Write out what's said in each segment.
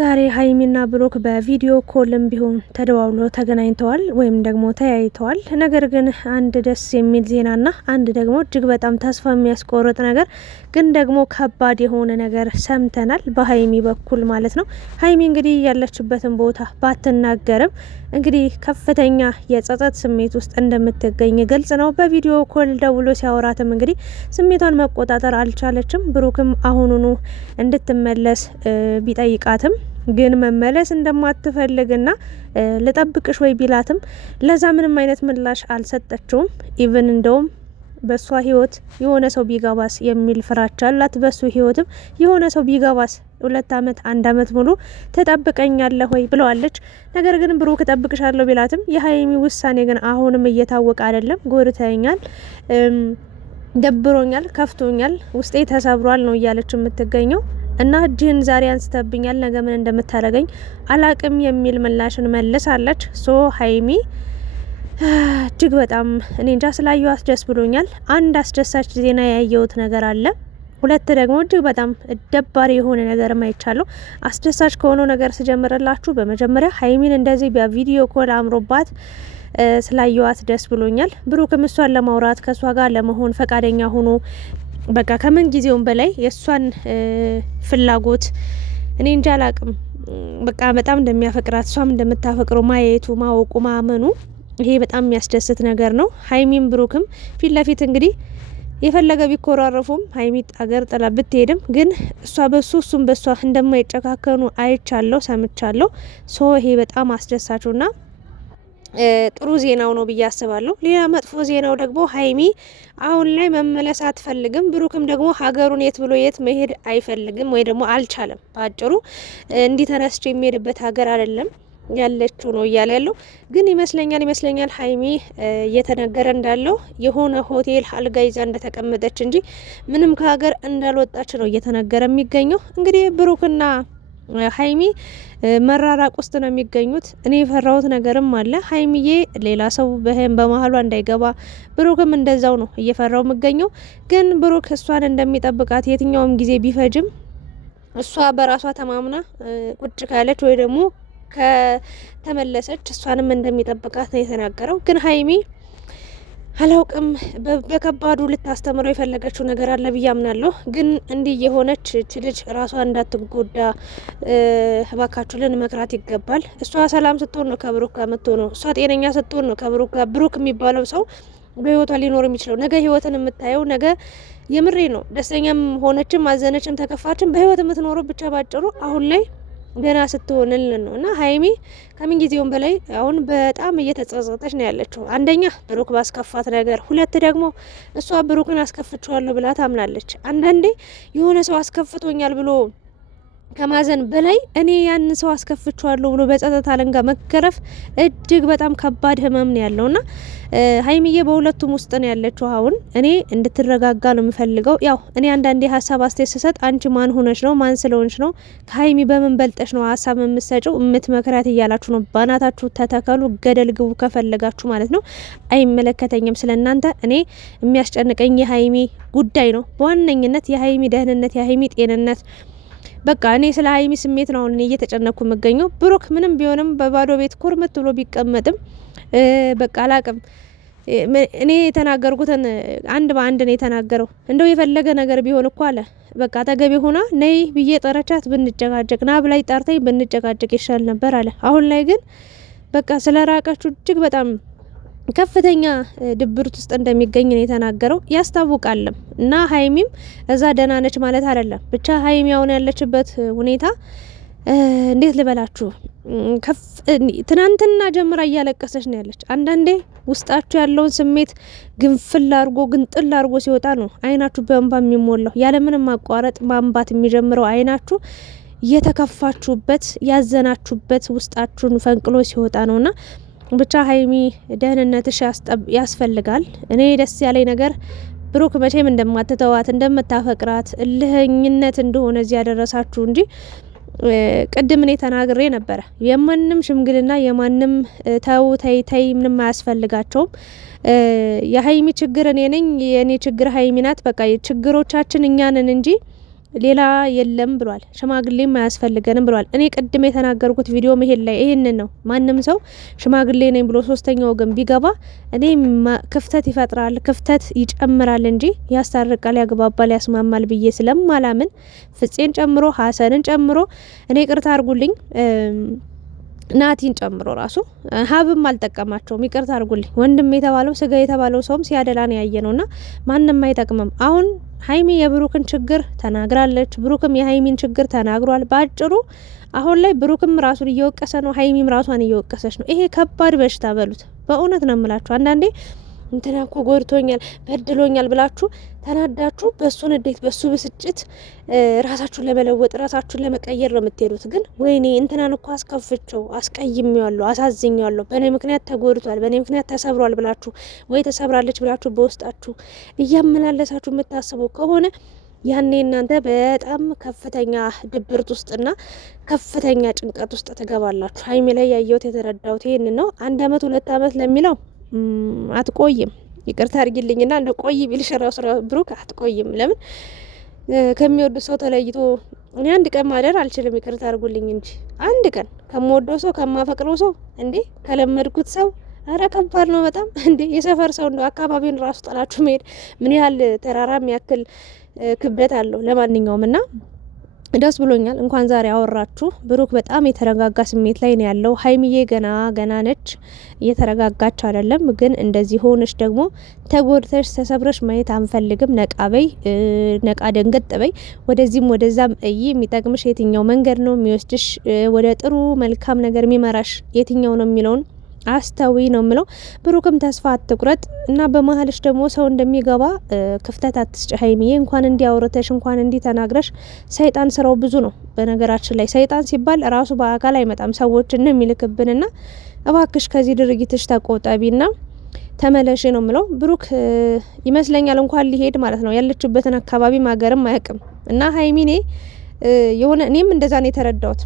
ዛሬ ሀይሚና ብሩክ በቪዲዮ ኮልም ቢሆን ተደዋውለው ተገናኝተዋል ወይም ደግሞ ተያይተዋል። ነገር ግን አንድ ደስ የሚል ዜናና አንድ ደግሞ እጅግ በጣም ተስፋ የሚያስቆርጥ ነገር ግን ደግሞ ከባድ የሆነ ነገር ሰምተናል፣ በሀይሚ በኩል ማለት ነው። ሀይሚ እንግዲህ ያለችበትን ቦታ ባትናገርም እንግዲህ ከፍተኛ የጸጸት ስሜት ውስጥ እንደምትገኝ ግልጽ ነው። በቪዲዮ ኮል ደውሎ ሲያወራትም እንግዲህ ስሜቷን መቆጣጠር አልቻለችም። ብሩክም አሁኑኑ እንድትመለስ ቢጠይቃትም ግን መመለስ እንደማትፈልግና ልጠብቅሽ ወይ ቢላትም ለዛ ምንም አይነት ምላሽ አልሰጠችውም። ኢቭን እንደውም በሷ ህይወት የሆነ ሰው ቢገባስ የሚል ፍራቻ አላት። በሱ ህይወትም የሆነ ሰው ቢገባስ 2 አመት 1 አመት ሙሉ ትጠብቀኛለህ ወይ ብለዋለች። ነገር ግን ብሩክ እጠብቅሻለሁ ቢላትም የሀይሚ ውሳኔ ግን አሁንም እየታወቀ አይደለም። ጎርተኛል፣ ደብሮኛል፣ ከፍቶኛል፣ ውስጤ ተሰብሯል ነው እያለች የምትገኘው እና እጅህን ዛሬ አንስተብኛል፣ ነገ ምን እንደምታደርገኝ አላቅም የሚል ምላሽን መልሳለች። ሶ ሀይሚ እጅግ በጣም እኔ እንጃ ስላየኋት ደስ ብሎኛል። አንድ አስደሳች ዜና ያየሁት ነገር አለ። 2 ደግሞ እጅግ በጣም ደባሪ የሆነ ነገር ማይቻለሁ። አስደሳች ከሆነው ነገር ስጀምርላችሁ በመጀመሪያ ሀይሚን እንደዚህ በቪዲዮ ኮል አምሮባት ስላየኋት ደስ ብሎኛል። ብሩክም እሷን ለማውራት ከእሷ ጋር ለመሆን ፈቃደኛ ሆኖ በቃ ከምን ጊዜውም በላይ የእሷን ፍላጎት እኔ እንጃ አላቅም፣ በቃ በጣም እንደሚያፈቅራት እሷም እንደምታፈቅረው ማየቱ ማወቁ ማመኑ ይሄ በጣም የሚያስደስት ነገር ነው። ሀይሚም ብሩክም ፊት ለፊት እንግዲህ የፈለገ ቢኮራረፉም ሀይሚ አገር ጥላ ብትሄድም ግን እሷ በሱ እሱም በሷ እንደማይጨካከኑ አይቻለሁ፣ ሰምቻለሁ። ሶ ይሄ በጣም አስደሳችና ጥሩ ዜናው ነው ብዬ አስባለሁ። ሌላ መጥፎ ዜናው ደግሞ ሀይሚ አሁን ላይ መመለስ አትፈልግም። ብሩክም ደግሞ ሀገሩን የት ብሎ የት መሄድ አይፈልግም ወይ ደግሞ አልቻለም። በአጭሩ እንዲህ ተነስቶ የሚሄድበት ሀገር አይደለም ያለችው ነው እያለ ያለው። ግን ይመስለኛል ሀይሚ እየተነገረ እንዳለው የሆነ ሆቴል አልጋ ይዛ እንደተቀመጠች እንጂ ምንም ከሀገር እንዳልወጣች ነው እየተነገረ የሚገኘው። እንግዲህ ብሩክና ሀይሚ መራራቅ ውስጥ ነው የሚገኙት። እኔ የፈራሁት ነገርም አለ። ሀይሚዬ ሌላ ሰው በመሀሏ እንዳይገባ፣ ብሩክም እንደዛው ነው እየፈራው የምገኘው። ግን ብሩክ እሷን እንደሚጠብቃት የትኛውም ጊዜ ቢፈጅም እሷ በራሷ ተማምና ቁጭ ካለች ወይ ደግሞ ከተመለሰች እሷንም እንደሚጠብቃት ነው የተናገረው። ግን ሀይሚ አላውቅም በከባዱ ልታስተምረው የፈለገችው ነገር አለ ብዬ አምናለሁ። ግን እንዲህ የሆነች ልጅ ራሷ እንዳትጎዳ እባካችሁ ልንመክራት ይገባል። እሷ ሰላም ስትሆን ነው ከብሩክ ጋር የምትሆነው። እሷ ጤነኛ ስትሆን ነው ከብሩክ ጋር። ብሩክ የሚባለው ሰው በህይወቷ ሊኖር የሚችለው ነገ ህይወትን የምታየው ነገ የምሬ ነው። ደስተኛም ሆነችም አዘነችም ተከፋችም በህይወት የምትኖረው ብቻ ባጭሩ አሁን ላይ ገና ስትሆንልን ነው። እና ሀይሚ ከምን ጊዜውም በላይ አሁን በጣም እየተጸጸተች ነው ያለችው። አንደኛ ብሩክ ባስከፋት ነገር፣ 2 ደግሞ እሷ ብሩክን አስከፍቼዋለሁ ብላ ታምናለች። አንዳንዴ የሆነ ሰው አስከፍቶኛል ብሎ ከማዘን በላይ እኔ ያን ሰው አስከፍቼዋለሁ ብሎ በጸጸት አለንጋ መገረፍ እጅግ በጣም ከባድ ህመም ነው ያለውና ሀይሚዬ በሁለቱም ውስጥ ነው ያለችው። አሁን እኔ እንድትረጋጋ ነው የምፈልገው። ያው እኔ አንዳንዴ ሀሳብ አስተያየት ስሰጥ አንቺ ማን ሆነሽ ነው ማን ስለሆንሽ ነው ከሀይሚ በምን በልጠሽ ነው ሀሳብ የምትሰጪው የምትመክራት እያላችሁ ነው። ባናታችሁ ተተከሉ፣ ገደል ግቡ ከፈለጋችሁ ማለት ነው። አይመለከተኝም ስለናንተ። እኔ የሚያስጨንቀኝ የሀይሚ ጉዳይ ነው በዋነኝነት፣ የሀይሚ ደህንነት፣ የሀይሚ ጤንነት። በቃ እኔ ስለ ሀይሚ ስሜት ነው አሁን እኔ እየተጨነኩ የምገኘው። ብሩክ ምንም ቢሆንም በባዶ ቤት ኮርመት ብሎ ቢቀመጥም በቃ አላቅም። እኔ የተናገርኩትን አንድ በአንድ ነው የተናገረው። እንደው የፈለገ ነገር ቢሆን እኮ አለ በቃ ተገቢ ሆና ነይ ብዬ ጠረቻት ብንጨቃጨቅ፣ ና ብላይ ጠርተኝ ብንጨቃጨቅ ይሻል ነበር አለ። አሁን ላይ ግን በቃ ስለ ራቃችሁ እጅግ በጣም ከፍተኛ ድብርት ውስጥ እንደሚገኝ ነው የተናገረው። ያስታውቃልም እና ሀይሚም እዛ ደህና ነች ማለት አይደለም። ብቻ ሀይሚ አሁን ያለችበት ሁኔታ እንዴት ልበላችሁ፣ ትናንትና ጀምራ እያለቀሰች ነው ያለች። አንዳንዴ ውስጣችሁ ያለውን ስሜት ግንፍል አርጎ ግንጥል አርጎ ሲወጣ ነው አይናችሁ በእንባ የሚሞላው። ያለምንም ማቋረጥ ማንባት የሚጀምረው አይናችሁ የተከፋችሁበት ያዘናችሁበት ውስጣችሁን ፈንቅሎ ሲወጣ ነውና ብቻ ሀይሚ ደህንነትሽ ያስፈልጋል። እኔ ደስ ያለኝ ነገር ብሩክ መቼም እንደማትተዋት እንደምታፈቅራት እልህኝነት እንደሆነ እዚህ ያደረሳችሁ እንጂ ቅድም እኔ ተናግሬ ነበረ። የማንም ሽምግልና የማንም ተው ተይ ምንም አያስፈልጋቸውም። የሀይሚ ችግር እኔ ነኝ፣ የኔ ችግር ሀይሚ ናት። በቃ ችግሮቻችን እኛ ነን እንጂ ሌላ የለም ብሏል። ሽማግሌም አያስፈልገንም ብሏል። እኔ ቅድም የተናገርኩት ቪዲዮ መሄድ ላይ ይህንን ነው። ማንም ሰው ሽማግሌ ነኝ ብሎ ሶስተኛ ወገን ቢገባ እኔ ክፍተት ይፈጥራል፣ ክፍተት ይጨምራል እንጂ ያስታርቃል፣ ያግባባል፣ ያስማማል ብዬ ስለማላምን ፍፄን ጨምሮ ሀሰንን ጨምሮ እኔ ቅርታ አርጉልኝ ናቲን ጨምሮ ራሱ ሀብም አልጠቀማቸውም። ይቅርታ አርጉልኝ ወንድም የተባለው ስጋ የተባለው ሰውም ሲያደላን ያየ ነውና ማንም አይጠቅምም። አሁን ሀይሚ የብሩክን ችግር ተናግራለች፣ ብሩክም የሀይሚን ችግር ተናግሯል። በአጭሩ አሁን ላይ ብሩክም ራሱን እየወቀሰ ነው፣ ሀይሚም ራሷን እየወቀሰች ነው። ይሄ ከባድ በሽታ በሉት። በእውነት ነው የምላችሁ አንዳንዴ እንትና እኮ ጎድቶኛል በድሎኛል ብላችሁ ተናዳችሁ በሱ ንዴት በሱ ብስጭት ራሳችሁን ለመለወጥ ራሳችሁን ለመቀየር ነው የምትሄዱት። ግን ወይኔ እንትናን እኮ አስከፍቸው አስቀይሜዋለሁ አሳዝኜዋለሁ በእኔ ምክንያት ተጎድቷል በእኔ ምክንያት ተሰብሯል ብላችሁ ወይ ተሰብራለች ብላችሁ በውስጣችሁ እያመላለሳችሁ የምታስቡ ከሆነ ያኔ እናንተ በጣም ከፍተኛ ድብርት ውስጥና ከፍተኛ ጭንቀት ውስጥ ትገባላችሁ። ሀይሚ ላይ ያየሁት የተረዳሁት ይህን ነው። 1 አመት 2 አመት ለሚለው አትቆይም። ይቅርታ አድርጊልኝና እንደ ቆይ ቢልሽ ራሱ ብሩክ አትቆይም። ለምን ከሚወዱ ሰው ተለይቶ እኔ 1 ቀን ማደር አልችልም። ይቅርታ አድርጉልኝ እንጂ 1 ቀን ከመወደው ሰው ከማፈቅረው ሰው እንዴ ከለመድኩት ሰው አረ ከባድ ነው በጣም እንዴ። የሰፈር ሰው እንደው አካባቢውን ራሱ ጠላችሁ መሄድ ምን ያህል ተራራ የሚያክል ክብደት አለው። ለማንኛውም እና ደስ ብሎኛል። እንኳን ዛሬ አወራችሁ። ብሩክ በጣም የተረጋጋ ስሜት ላይ ነው ያለው። ሀይሚዬ ገና ነች፣ እየተረጋጋች አይደለም። ግን እንደዚህ ሆነች ደግሞ ተጎድተሽ ተሰብረሽ ማየት አንፈልግም። ነቃበይ ነቃ ደንገጥ በይ። ወደዚህም ወደዛም የሚጠቅምሽ የትኛው መንገድ ነው የሚወስድሽ ወደ ጥሩ መልካም ነገር የሚመራሽ የትኛው ነው የሚለውን አስተዊ ነው ምለው። ብሩክም ተስፋ አትቁረጥ እና በመሀልሽ ደግሞ ሰው እንደሚገባ ክፍተት አትስጭ ሀይሚዬ። እንኳን እንዲያወርተሽ እንኳን እንዲተናግረሽ ሰይጣን ስራው ብዙ ነው። በነገራችን ላይ ሰይጣን ሲባል ራሱ በአካል አይመጣም ሰዎችን ነው የሚልክብንና እባክሽ ከዚህ ድርጊትሽ ተቆጠቢና ተመለሽ ነው ምለው። ብሩክ ይመስለኛል እንኳን ሊሄድ ማለት ነው ያለችበትን አካባቢ ማገርም አያውቅም እና ሀይሚኔ የሆነ እኔም እንደዛ ነው የተረዳሁት።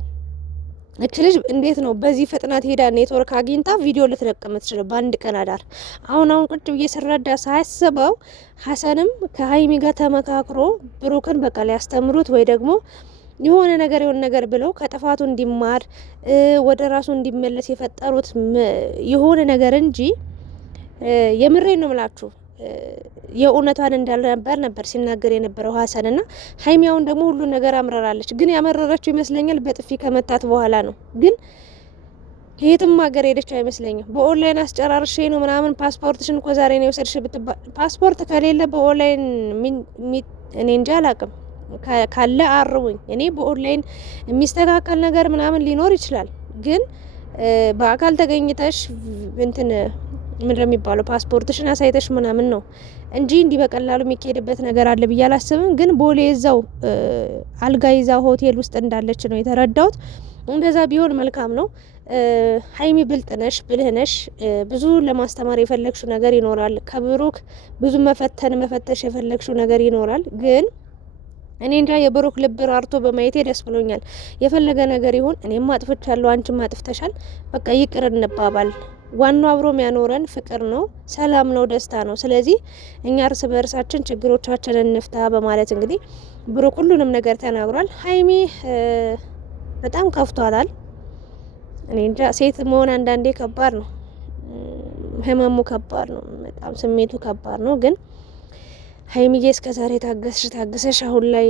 እች ልጅ እንዴት ነው በዚህ ፍጥነት ሄዳ ኔትወርክ አግኝታ ቪዲዮ ልትለቀም ትችላል በአንድ ቀን አዳር? አሁን ቁጭ ብዬ ስረዳ ሳያስበው ሀሰንም ከሀይሚ ጋር ተመካክሮ ብሩክን በቃ ሊያስተምሩት ወይ ደግሞ የሆነ ነገር ብለው ከጥፋቱ እንዲማር ወደ ራሱ እንዲመለስ የፈጠሩት የሆነ ነገር እንጂ የምሬን ነው ምላችሁ የእውነቷን ነበር ሲናገር የነበረው ሀሰን እና ሀይሚያውን ደግሞ ሁሉ ነገር አምረራለች። ግን ያመረረችው ይመስለኛል በጥፊ ከመታት በኋላ ነው። ግን የትም ሀገር ሄደች አይመስለኝም። በኦንላይን አስጨራርሼ ነው ምናምን ፓስፖርትሽን እኮ ዛሬ ነው የወሰድሽ ብትባል ፓስፖርት ከሌለ በኦንላይን እኔ እንጃ አላቅም። ካለ አርቡኝ። እኔ በኦንላይን የሚስተካከል ነገር ምናምን ሊኖር ይችላል። ግን በአካል ተገኝተሽ እንትን ምንድነው የሚባለው ፓስፖርትሽን አሳይተሽ ምናምን ነው እንጂ እንዲህ በቀላሉ የሚካሄድበት ነገር አለ ብዬ አላስብም። ግን ቦሌ እዛው አልጋ ይዛ ሆቴል ውስጥ እንዳለች ነው የተረዳሁት። እንደዛ ቢሆን መልካም ነው። ሀይሚ ብልጥነሽ ብልህነሽ ብዙ ለማስተማር የፈለግሽው ነገር ይኖራል። ከብሩክ ብዙ መፈተሽ የፈለግሽው ነገር ይኖራል። ግን እኔ እንጃ የብሩክ ልብ ራርቶ በማየቴ ደስ ብሎኛል። የፈለገ ነገር ይሁን እኔም አጥፍቻለሁ፣ አንቺም አጥፍተሻል፣ በቃ ይቅር እንባባል። ዋናው አብሮ የሚያኖረን ፍቅር ነው፣ ሰላም ነው፣ ደስታ ነው። ስለዚህ እኛ እርስ በእርሳችን ችግሮቻችንን እንፍታ በማለት እንግዲህ ብሩክ ሁሉንም ነገር ተናግሯል። ሀይሚ በጣም ከፍቷታል። እኔ እንጃ ሴት መሆን አንዳንዴ ከባድ ነው፣ ህመሙ ከባድ ነው፣ በጣም ስሜቱ ከባድ ነው። ግን ሀይሚዬ እስከ ዛሬ ታገሰሽ አሁን ላይ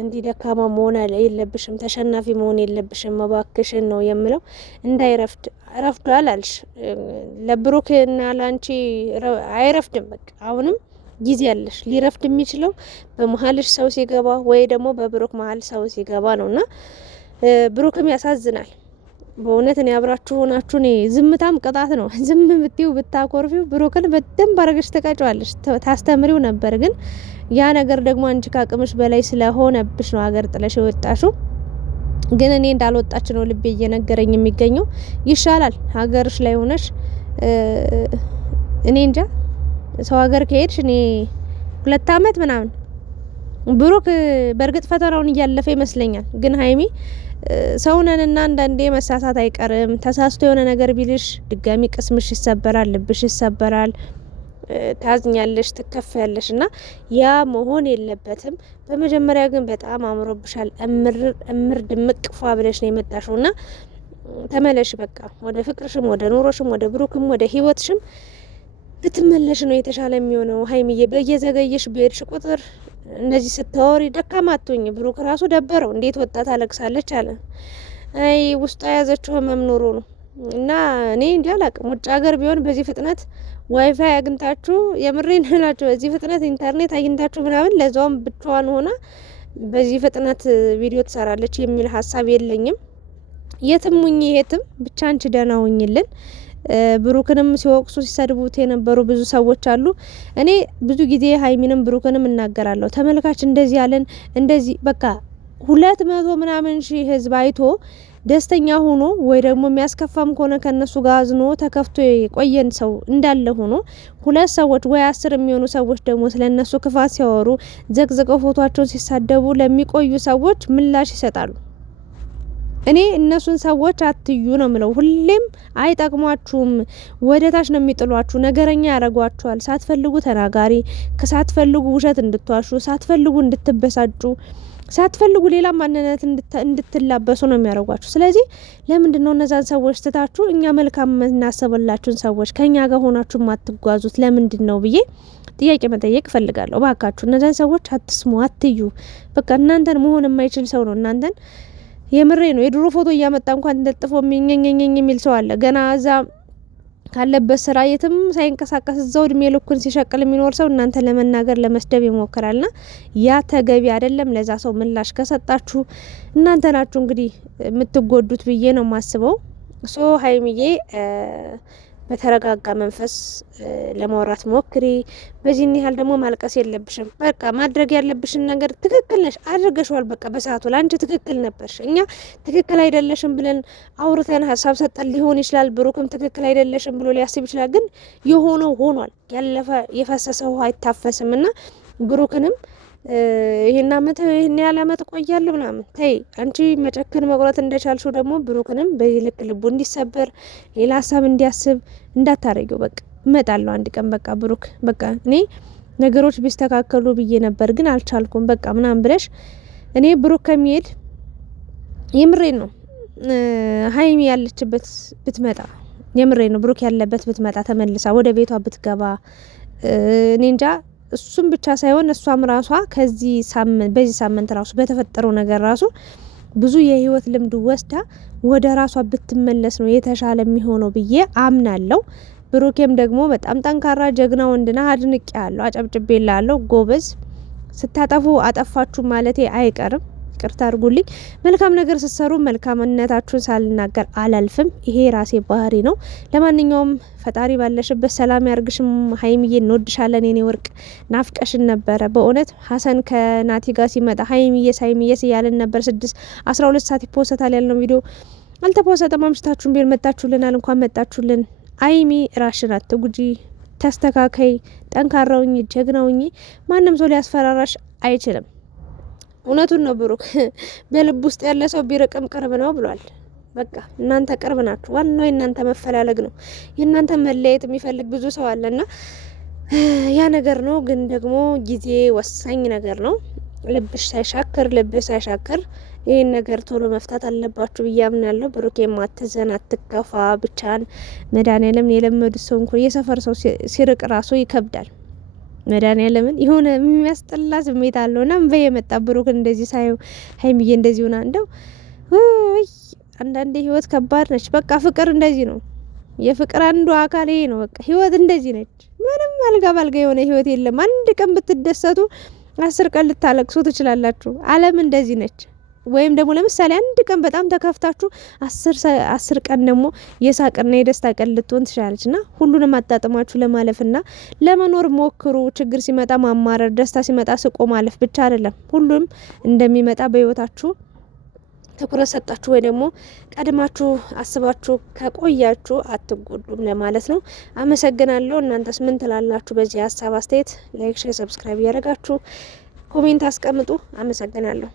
እንዲህ ደካማ መሆን የለብሽም፣ ተሸናፊ መሆን የለብሽም። መባክሽን ነው የምለው። እንዳይረፍድ ረፍዷል አልሽ ለብሩክና ላንቺ አይረፍድም። በቃ አሁንም ጊዜ ያለሽ። ሊረፍድ የሚችለው በመሀልሽ ሰው ሲገባ ወይ ደግሞ በብሩክ መሀል ሰው ሲገባ ነውና ብሩክም ያሳዝናል በእውነት። እኔ አብራችሁ ሆናችሁ እኔ ዝምታም ቅጣት ነው። ዝም ብትዩ ብታኮርፊው ብሩክን በደንብ አድርገሽ ተቀጫዋለሽ፣ ታስተምሪው ነበር። ግን ያ ነገር ደግሞ አንቺ ካቅምሽ በላይ ስለሆነብሽ ነው ሀገር ጥለሽ የወጣሽው። ግን እኔ እንዳልወጣች ነው ልቤ እየነገረኝ የሚገኘው። ይሻላል ሀገርሽ ላይ ሆነሽ እኔ እንጃ ሰው ሀገር ከሄድሽ እኔ 2 አመት ምናምን ብሩክ በእርግጥ ፈተናውን እያለፈ ይመስለኛል። ግን ሀይሚ ሰውነንና አንዳንዴ መሳሳት አይቀርም። ተሳስቶ የሆነ ነገር ቢልሽ ድጋሚ ቅስምሽ ይሰበራል፣ ልብሽ ይሰበራል። ታዝኛለሽ፣ ትከፋያለሽ እና ያ መሆን የለበትም። በመጀመሪያ ግን በጣም አምሮብሻል። እምር ድምቅ ፏ ብለሽ ነው የመጣሽው እና ተመለሽ በቃ ወደ ፍቅርሽም፣ ወደ ኑሮሽም፣ ወደ ብሩክም፣ ወደ ህይወትሽም ብትመለሽ ነው የተሻለ የሚሆነው። ሀይሚዬ በየዘገየሽ በሄድሽ ቁጥር እንደዚህ ስታወሪ ደካማ አትሁኝ። ብሩክ ራሱ ደበረው። እንዴት ወጣት አለቅሳለች አለ። አይ ውስጧ የያዘችው ህመም ኑሮ ነው እና እኔ እንዲ አላቅም። ውጭ ሀገር ቢሆን በዚህ ፍጥነት ዋይፋይ አግኝታችሁ የምሬን ናቸው በዚህ ፍጥነት ኢንተርኔት አግኝታችሁ ምናምን ለዛውም ብቻዋን ሆና በዚህ ፍጥነት ቪዲዮ ትሰራለች የሚል ሀሳብ የለኝም። የትም ሁኚ የትም ብቻ አንቺ ደህና ሁኝልን። ብሩክንም ሲወቅሱ ሲሰድቡት የነበሩ ብዙ ሰዎች አሉ። እኔ ብዙ ጊዜ ሀይሚንም ብሩክንም እናገራለሁ። ተመልካች እንደዚህ ያለን እንደዚህ በቃ 200 ምናምን ሺህ ህዝብ አይቶ ደስተኛ ሆኖ ወይ ደግሞ የሚያስከፋም ከሆነ ከነሱ ጋር አዝኖ ተከፍቶ የቆየን ሰው እንዳለ ሆኖ 2 ሰዎች ወይ 10 የሚሆኑ ሰዎች ደግሞ ስለነሱ ክፋት ሲያወሩ ዘቅዝቀው ፎቶአቸውን ሲሳደቡ ለሚቆዩ ሰዎች ምላሽ ይሰጣሉ። እኔ እነሱን ሰዎች አትዩ ነው ምለው። ሁሌም አይጠቅሟችሁም፣ ወደ ታች ነው የሚጥሏችሁ፣ ነገረኛ ያረጓችኋል። ሳትፈልጉ ተናጋሪ፣ ሳትፈልጉ ውሸት እንድትዋሹ፣ ሳትፈልጉ እንድትበሳጩ፣ ሳትፈልጉ ሌላ ማንነት እንድትላበሱ ነው የሚያደርጓችሁ። ስለዚህ ለምንድን ነው እነዛን ሰዎች ትታችሁ እኛ መልካም እናስብላችሁን ሰዎች ከኛ ጋር ሆናችሁ ማትጓዙት ለምንድን ነው ብዬ ጥያቄ መጠየቅ እፈልጋለሁ። እባካችሁ እነዛን ሰዎች አትስሙ፣ አትዩ። በቃ እናንተን መሆን የማይችል ሰው ነው እናንተን የምሬ ነው። የድሮ ፎቶ እያመጣ እንኳን ተለጥፎ የሚኘኘኝ የሚል ሰው አለ። ገና እዛ ካለበት ስራ የትም ሳይንቀሳቀስ እዛው እድሜ ልኩን ሲሸቅል የሚኖር ሰው እናንተ ለመናገር ለመስደብ ይሞክራልና ያ ተገቢ አይደለም። ለዛ ሰው ምላሽ ከሰጣችሁ እናንተ ናችሁ እንግዲህ የምትጎዱት ብዬ ነው ማስበው። ሶ ሀይሚዬ በተረጋጋ መንፈስ ለማውራት ሞክሪ። በዚህ ያህል ደግሞ ማልቀስ የለብሽም። በቃ ማድረግ ያለብሽን ነገር ትክክል ነሽ፣ አድርገሽዋል። በቃ በሰዓቱ ለአንቺ ትክክል ነበርሽ። እኛ ትክክል አይደለሽም ብለን አውርተን ሀሳብ ሰጠን ሊሆን ይችላል። ብሩክም ትክክል አይደለሽም ብሎ ሊያስብ ይችላል። ግን የሆነው ሆኗል። ያለፈ የፈሰሰ ውሃ አይታፈስም እና ብሩክንም ይሄን አመት ይሄን ያህል አመት ቆያለሁ ምናምን ተይ። አንቺ መጨከን መቁረጥ እንደቻልሽው ደግሞ ብሩክንም በልክ ልቡ እንዲሰበር ሌላ ሀሳብ እንዲያስብ እንዳታረጊው። በቃ እመጣለሁ አንድ ቀን በቃ ብሩክ በቃ እኔ ነገሮች ቢስተካከሉ ብዬ ነበር ግን አልቻልኩም በቃ ምናምን ብለሽ እኔ ብሩክ ከሚሄድ የምሬን ነው ሀይሚ ያለችበት ብትመጣ የምሬን ነው ብሩክ ያለበት ብትመጣ ተመልሳ ወደ ቤቷ ብትገባ እኔ እንጃ እሱም ብቻ ሳይሆን እሷም ራሷ በዚህ ሳምንት ራሱ በተፈጠረው ነገር ራሱ ብዙ የህይወት ልምድ ወስዳ ወደ ራሷ ብትመለስ ነው የተሻለ የሚሆነው ብዬ አምናለሁ። ብሩኬም ደግሞ በጣም ጠንካራ ጀግና ወንድና አድንቄ ያለው አጨብጭቤላለሁ። ጎበዝ፣ ስታጠፉ አጠፋችሁ ማለቴ አይቀርም። ይቅርታ አድርጉልኝ። መልካም ነገር ስትሰሩ መልካምነታችሁን ሳልናገር አላልፍም። ይሄ ራሴ ባህሪ ነው። ለማንኛውም ፈጣሪ ባለሽበት ሰላም ያርግሽም። ሀይሚዬ እንወድሻለን የኔ ወርቅ። ናፍቀሽን ነበረ በእውነት። ሀሰን ከናቲ ጋር ሲመጣ ሀይሚዬስ እያለን ነበር። 12 ሰዓት ይፖሰታል ያልነው ቪዲዮ አልተፖሰተም። አምሽታችሁን ቢል መጣችሁልናል። እንኳን መጣችሁልን። ሀይሚ ራሽን አትጉጂ፣ ተስተካከይ፣ ጠንካራውኝ፣ ጀግናውኝ። ማንም ሰው ሊያስፈራራሽ አይችልም። እውነቱን ነው ብሩክ። በልብ ውስጥ ያለ ሰው ቢርቅም ቅርብ ነው ብሏል። በቃ እናንተ ቅርብ ናችሁ። ዋናው የእናንተ መፈላለግ ነው። የእናንተ መለየት የሚፈልግ ብዙ ሰው አለና ያ ነገር ነው። ግን ደግሞ ጊዜ ወሳኝ ነገር ነው። ልብሽ ሳይሻክር ይህን ነገር ቶሎ መፍታት አለባችሁ ብዬ አምናለሁ። ብሩክ የማትዘን አትከፋ። ብቻን መድኃኒዓለም የለመዱት ሰው እንኳን የሰፈር ሰው ሲርቅ ራሱ ይከብዳል። መድኃኒዓለምን የሆነ የሚያስጠላ ስሜት አለውና እንበ የመጣ ብሩክን እንደዚህ ሳየው ሀይሚዬ እንደዚህ ሆና እንደው አንዳንዴ ህይወት ከባድ ነች። በቃ ፍቅር እንደዚህ ነው። የፍቅር አንዱ አካል ይሄ ነው። በቃ ህይወት እንደዚህ ነች። ምንም አልጋ ባልጋ የሆነ ህይወት የለም። አንድ ቀን ብትደሰቱ 10 ቀን ልታለቅሱ ትችላላችሁ። ዓለም እንደዚህ ነች። ወይም ደግሞ ለምሳሌ አንድ ቀን በጣም ተከፍታችሁ 10 ቀን ደግሞ የሳቅና የደስታ ቀን ልትሆን ትችላለች። እና ሁሉንም አጣጥማችሁ ለማለፍና ለመኖር ሞክሩ። ችግር ሲመጣ ማማረር፣ ደስታ ሲመጣ ስቆ ማለፍ ብቻ አይደለም። ሁሉም እንደሚመጣ በህይወታችሁ ትኩረት ሰጣችሁ ወይ ደግሞ ቀድማችሁ አስባችሁ ከቆያችሁ አትጎዱም ለማለት ነው። አመሰግናለሁ። እናንተስ ምን ትላላችሁ? በዚህ ሀሳብ አስተያየት ላይክ፣ ሼር፣ ሰብስክራይብ እያደረጋችሁ ኮሜንት አስቀምጡ። አመሰግናለሁ።